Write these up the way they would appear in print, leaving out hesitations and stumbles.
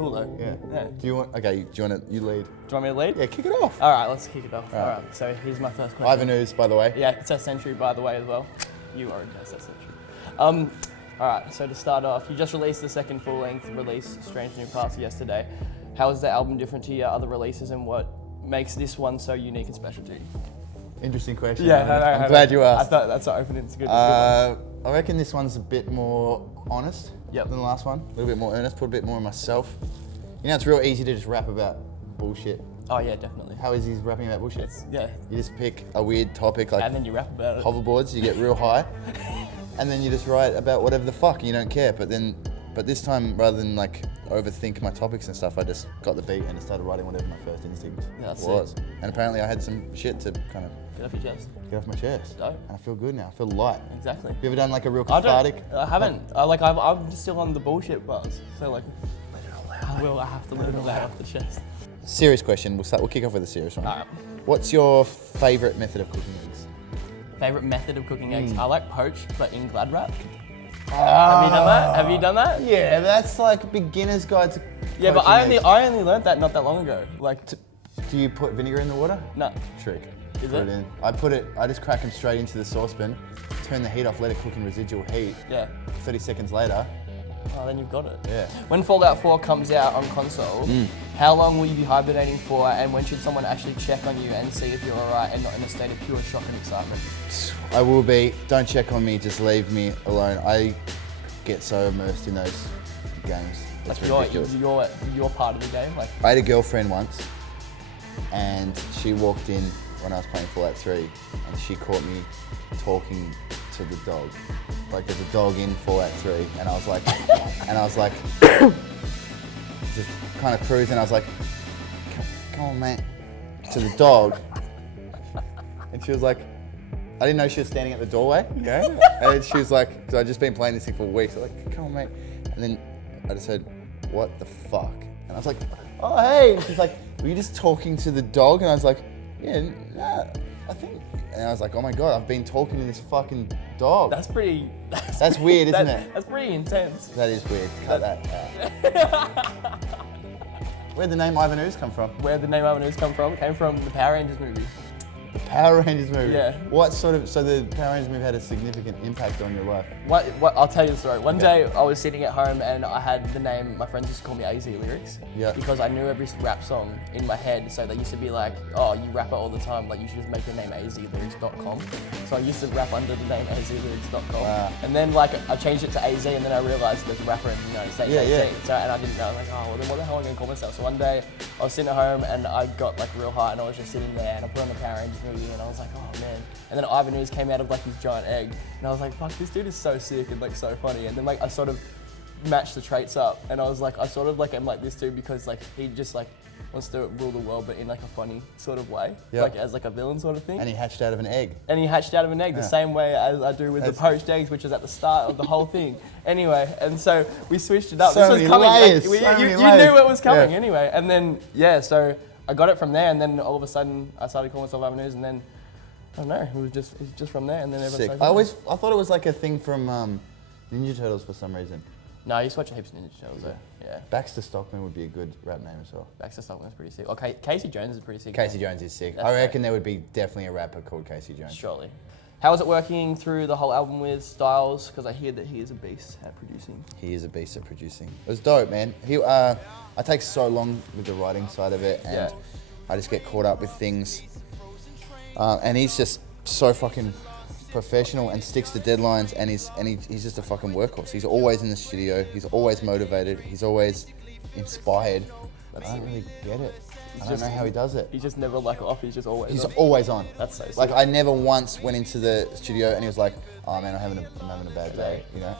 cool though. Yeah. Do you want to, you lead? Do you want me to lead? Yeah, kick it off. All right, let's kick it off. All right. So here's my first question. Ivan Ooze, by the way. Yeah, Seth Sentry, by the way, as well. You are a Seth Sentry. All right, so to start off, you just released the second full-length release, Strange New Paths, yesterday. How is the album different to your other releases, and what makes this one so unique and special to you? Interesting question. Yeah, I'm glad you asked. I thought that's an opening. It's good. I reckon this one's a bit more honest Yep. than the last one. A little bit more earnest, put a bit more of myself. You know, it's real easy to just rap about bullshit. Oh yeah, definitely. How easy is rapping about bullshit? Yeah. You just pick a weird topic like And then you rap about it. hoverboards, you get real high, and then you just write about whatever the fuck, and you don't care. But this time, rather than like overthink my topics and stuff, I just got the beat and I started writing whatever my first instinct was. And apparently I had some shit to kind of Get off your chest. get off my chest. Dope. And I feel good now, I feel light. Exactly. You ever done like a real cathartic? I haven't. I'm still on the bullshit bars. So like, let it all out. I have to let it all out off the chest. Serious question, we'll kick off with a serious one. Alright. What's your favourite method of cooking eggs? Favorite method of cooking eggs? I like poached, but in Glad wrap. Have you done that? Have you done that? Yeah, that's like beginner's guide to Yeah, but poaching eggs. I only learned that not that long ago. Like, Do you put vinegar in the water? no. Trick. Is Put it? in. I just crack them straight into the saucepan, turn the heat off, let it cook in residual heat. Yeah. 30 seconds later, Oh, then you've got it. yeah. When Fallout 4 comes out on console, how long will you be hibernating for, and when should someone actually check on you and see if you're alright and not in a state of pure shock and excitement? I will be. Don't check on me, just leave me alone. I get so immersed in those games. It's Like ridiculous. you're part of the game. Like, I had a girlfriend once, and she walked in when I was playing Fallout 3, and she caught me talking to the dog. Like, there's a dog in Fallout 3, and I was like, just kind of cruising. I was like, come on, mate, to the dog. And she was like, I didn't know she was standing at the doorway. Okay. And then she was like, because I'd just been playing this thing for weeks. I was like, come on, mate. And then I just said, what the fuck? And I was like, oh, hey. And she's like, were you just talking to the dog? And I was like, yeah, nah, I think. And I was like, oh my God, I've been talking to this fucking dog. that's pretty. That's weird, isn't it? That's pretty intense. That is weird. Cut that out. Where'd the name Ivan Ooze come from? Where the name Ivan Ooze come from? Came from the Power Rangers movie. The Power Rangers movie. Yeah. So the Power Rangers movie had a significant impact on your life. What? I'll tell you the story. One day I was sitting at home and I had the name. My friends used to call me AZ Lyrics. Yeah. Because I knew every rap song in my head. So they used to be like, "Oh, you rap it all the time. Like you should just make your name azlyrics.com." So I used to rap under the name azlyrics.com. Wow. And then like I changed it to AZ, and then I realized there's a rapper and say AZ. Yeah. So and I didn't know. I was like, oh, well then what the hell am I gonna call myself? So one day I was sitting at home and I got like real high, and I was just sitting there and I put on the Power Rangers movie, and I was like, oh man. And then Ivan Ooze came out of like his giant egg, and I was like, fuck, this dude is so sick and like so funny. And then like I sort of matched the traits up, and I was like, I sort of like am like this dude because like he just like wants to rule the world, but in like a funny sort of way, Yep. like as like a villain sort of thing. And he hatched out of an egg. And he hatched out of an egg the same way as I do with the poached eggs, which is at the start of the whole thing. Anyway, and so we switched it up. So This was many coming. layers, Like, so you many knew layers. it was coming Yeah. anyway. And then so I got it from there, and then all of a sudden I started calling myself Ivan Ooze, and then I don't know, it's just from there, and then everyone Sick. started. I thought it was like a thing from Ninja Turtles for some reason. No, I used to watch heaps of Ninja Turtles though. Yeah. Baxter Stockman would be a good rap name as well. Baxter Stockman's pretty sick. Okay, Casey Jones is pretty sick. Casey Jones is sick. That's I reckon there would be definitely a rapper called Casey Jones. Surely. How was it working through the whole album with Styles? Because I hear that he is a beast at producing. He is a beast at producing. It was dope, man. I take so long with the writing side of it, and Yeah. I just get caught up with things. And he's just so fucking professional and sticks to deadlines, and he's just a fucking workhorse. He's always in the studio. He's always motivated. He's always inspired. I don't really get it. I don't know how he does it. He's just never like off. He's just always. He's on. always on. That's so sick. Like, I never once went into the studio and he was like, oh man, I'm having a bad day. You know,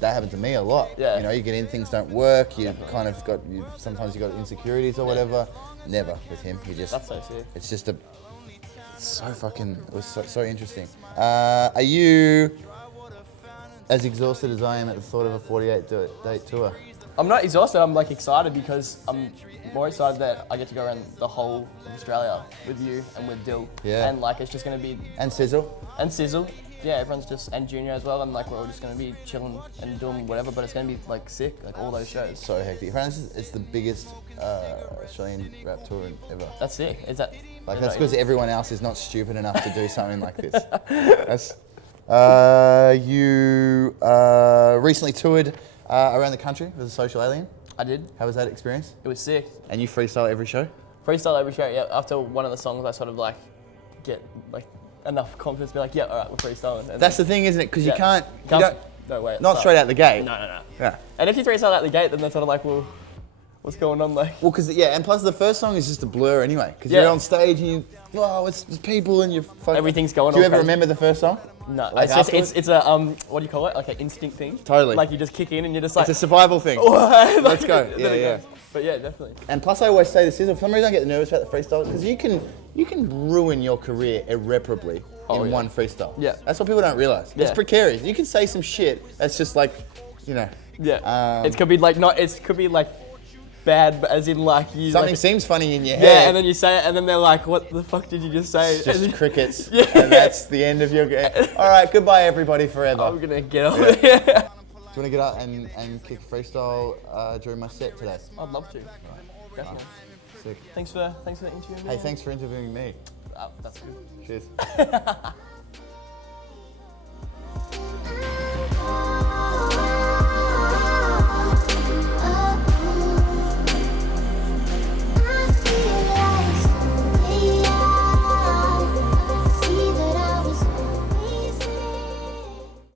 that happened to me a lot. Yeah. You know, you get in, things don't work. You kind of got, sometimes you got insecurities or whatever. Never with him. He just. That's so sick. It's just it was so interesting. Are you as exhausted as I am at the thought of a 48-date tour? I'm not exhausted. I'm like excited because I'm more excited that I get to go around the whole of Australia with you and with Dill. Yeah. And like it's just gonna be And Sizzle. and Sizzle. yeah, everyone's just, and Junior as well, and like we're all just gonna be chilling and doing whatever, but it's gonna be like sick, like all those shows. So hectic. Apparently it's the biggest Australian rap tour ever. That's sick. Is that? Like that's because everyone else is not stupid enough to do something like this. You recently toured around the country with a Social Alien. I did. How was that experience? It was sick. And you freestyle every show? Freestyle every show. Yeah. After one of the songs, I sort of like get like enough confidence to be like, yeah, all right, we're freestyling. And that's the thing, isn't it? Because you yeah. can't. No way. Not straight out the gate. No. Yeah. And if you freestyle out the gate, then they're sort of like, well, what's going on? Like. Well, because and plus the first song is just a blur anyway. Because Yeah. you're on stage and it's people and you're fucking. Everything's going on. Do you ever crazy. remember the first song? No, Like it's a what do you call it? Like an instinct thing. Totally. Like you just kick in and you're just like. It's a survival thing. Like, Let's go. then it Yeah. goes. But yeah, definitely. And plus, I always say this is for some reason I get nervous about the freestyle because you can ruin your career irreparably in one freestyle. Yeah. That's what people don't realize. It's Yeah. precarious. You can say some shit that's just like, Yeah. It could be like not. It could be like bad, but as in like you. something like, seems funny in your yeah, head. and then you say it, and then they're like, "What the fuck did you just say?" It's just crickets. Yeah. And that's the end of your game. All right, goodbye everybody forever. I'm gonna get over here. Do you want to get up and kick freestyle during my set today? I'd love to. Definitely. Sick. Thanks for the interview. Hey, thanks for interviewing me. That's good. Cheers.